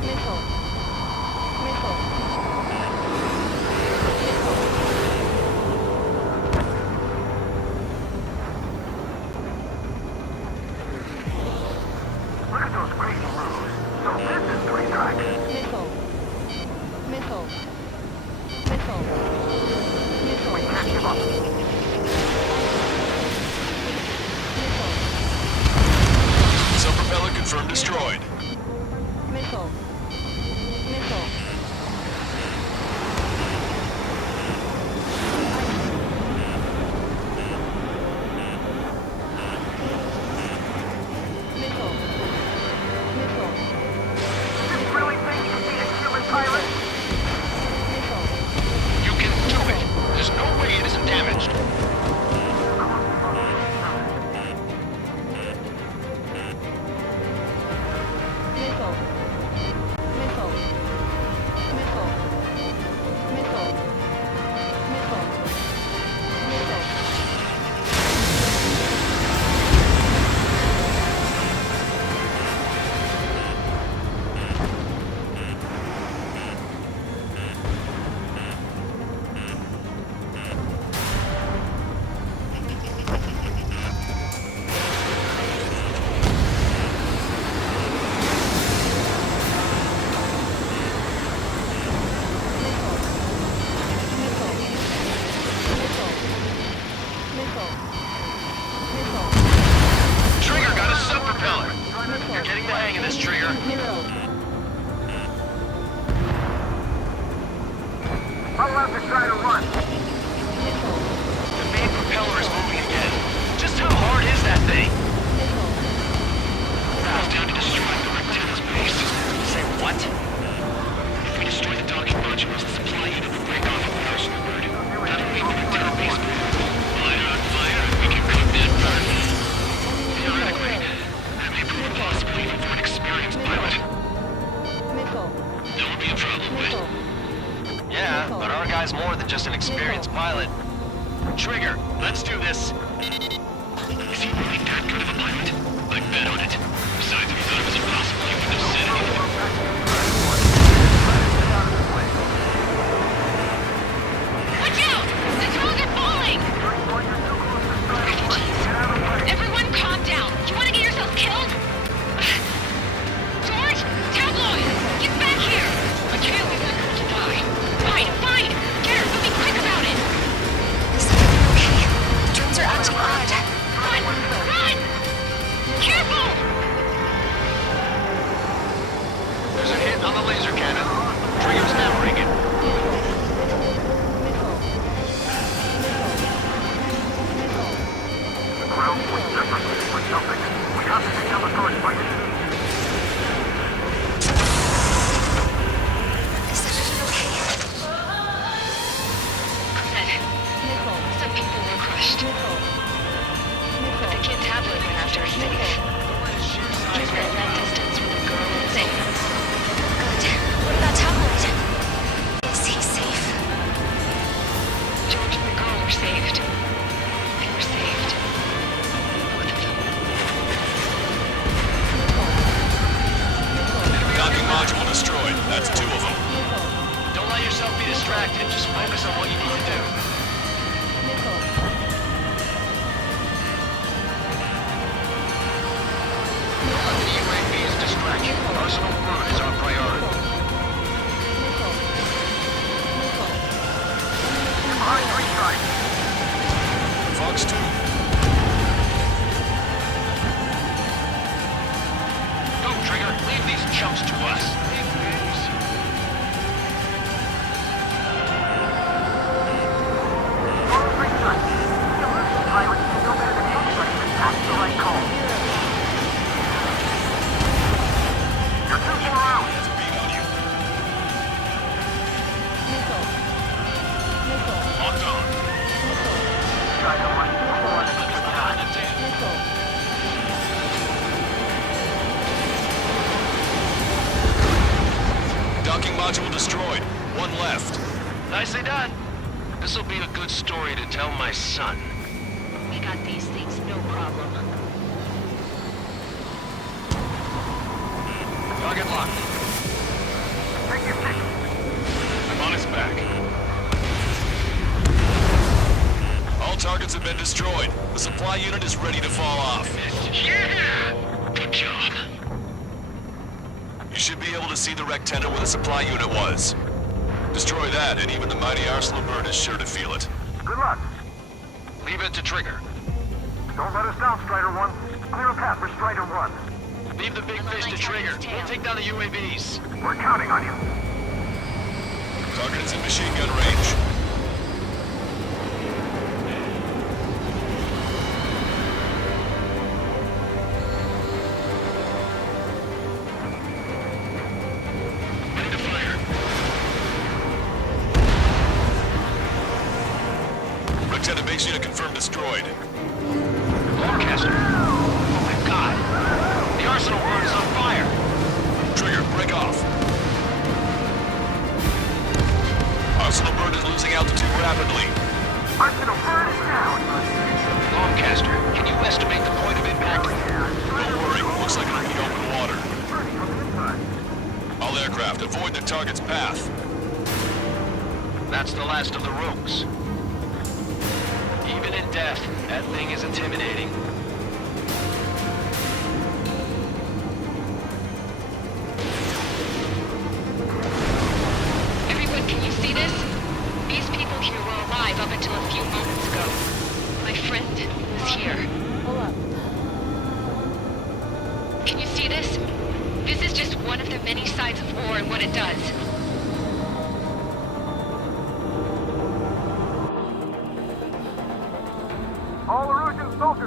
Missile. Missile. Look at those crazy moves. So this is three tracks. Missile. Missile. Missile. Missile. We can't give up. Missile. Sub-propeller confirmed destroyed. Missile. Missile. Missile. Missile. You really think you can beat a human pilot? Missile. You can do it. There's no way it isn't damaged. Missile. Missile. Missile. Missile. Missile. Missile. Trigger got a sub-propeller. You're getting the hang of this, Trigger. I'll have to try to run. The main propeller is moving again. Just how hard is that thing? It's down to destroy the Rectenna's base. Say what? If we destroy the docking modules, the supply unit will break off and crash the bird. That'll leave the Rectenna base. Fire on fire, we can cook that bird. Theoretically, that may prove impossible even for an experienced pilot. That would be a problem, but... Yeah, but our guy's more than just an experienced pilot. Trigger, let's do this. Is he really that good of a pilot? I'd bet on it. Besides, if he thought it was impossible, he wouldn't have said anything. Watch out! The drones are falling! Everyone calm down. You want to get yourself killed? George! Tabloid! Get back here! I can't leave that girl to die. Fine, fine! Get her, but be quick about it! Is everything okay? The drones are acting odd. Run! Run! Careful! There's a hit on the laser cannon. Trigger's hammering it. The ground was different for something. We have to take down the first by any means. Is everything okay? Ned, some people were crushed. But the kid Tabloid went after is safe. He's ran that distance with a girl and safe. Good. What about Tabloid? Is he safe? George and the girl were saved. They were saved. Both of them. Docking module destroyed. That's 2 of them. Don't let yourself be distracted. Just focus on what you need to do. The UAV is distraction. Personal food is our priority. Behind three strikes. Fox 2. Go, Trigger. Leave these chumps to us. All three strikes. The emergency pilot is no better than anybody, but that's the right call. You're switching around. Has a beat on you. Locked on. Try to run forward and keep time. Docking module destroyed. 1 left. Nicely done. This'll be a good story to tell my son. We got these things, no problem. Target locked. Take your pick. I'm on his back. All targets have been destroyed. The supply unit is ready to fall off. Yeah! Good job. You should be able to see the rectenna where the supply unit was. Destroy that, and even the mighty Arsenal bird is sure to feel it. Good luck. Leave it to Trigger. Don't let us down, Strider 1. Clear a path for Strider 1. Leave the big fish to Trigger. We'll take down the UAVs. We're counting on you. Target is in machine gun range. Ready to fire. Rectenna base unit confirmed destroyed. Lancaster. Oh my god. The Arsenal bird is on fire. Trigger, break off. Arsenal bird is losing altitude rapidly. Arsenal bird is down. Lancaster, can you estimate the point of impact? Don't worry, looks like it'll be open water. Burning from the inside. All aircraft, avoid the target's path. That's the last of the rogues. Even in death, that thing is intimidating. Everyone, can you see this? These people here were alive up until a few moments ago. My friend was here. Hold up. Can you see this? This is just one of the many sides of war and what it does. All Erusian soldiers.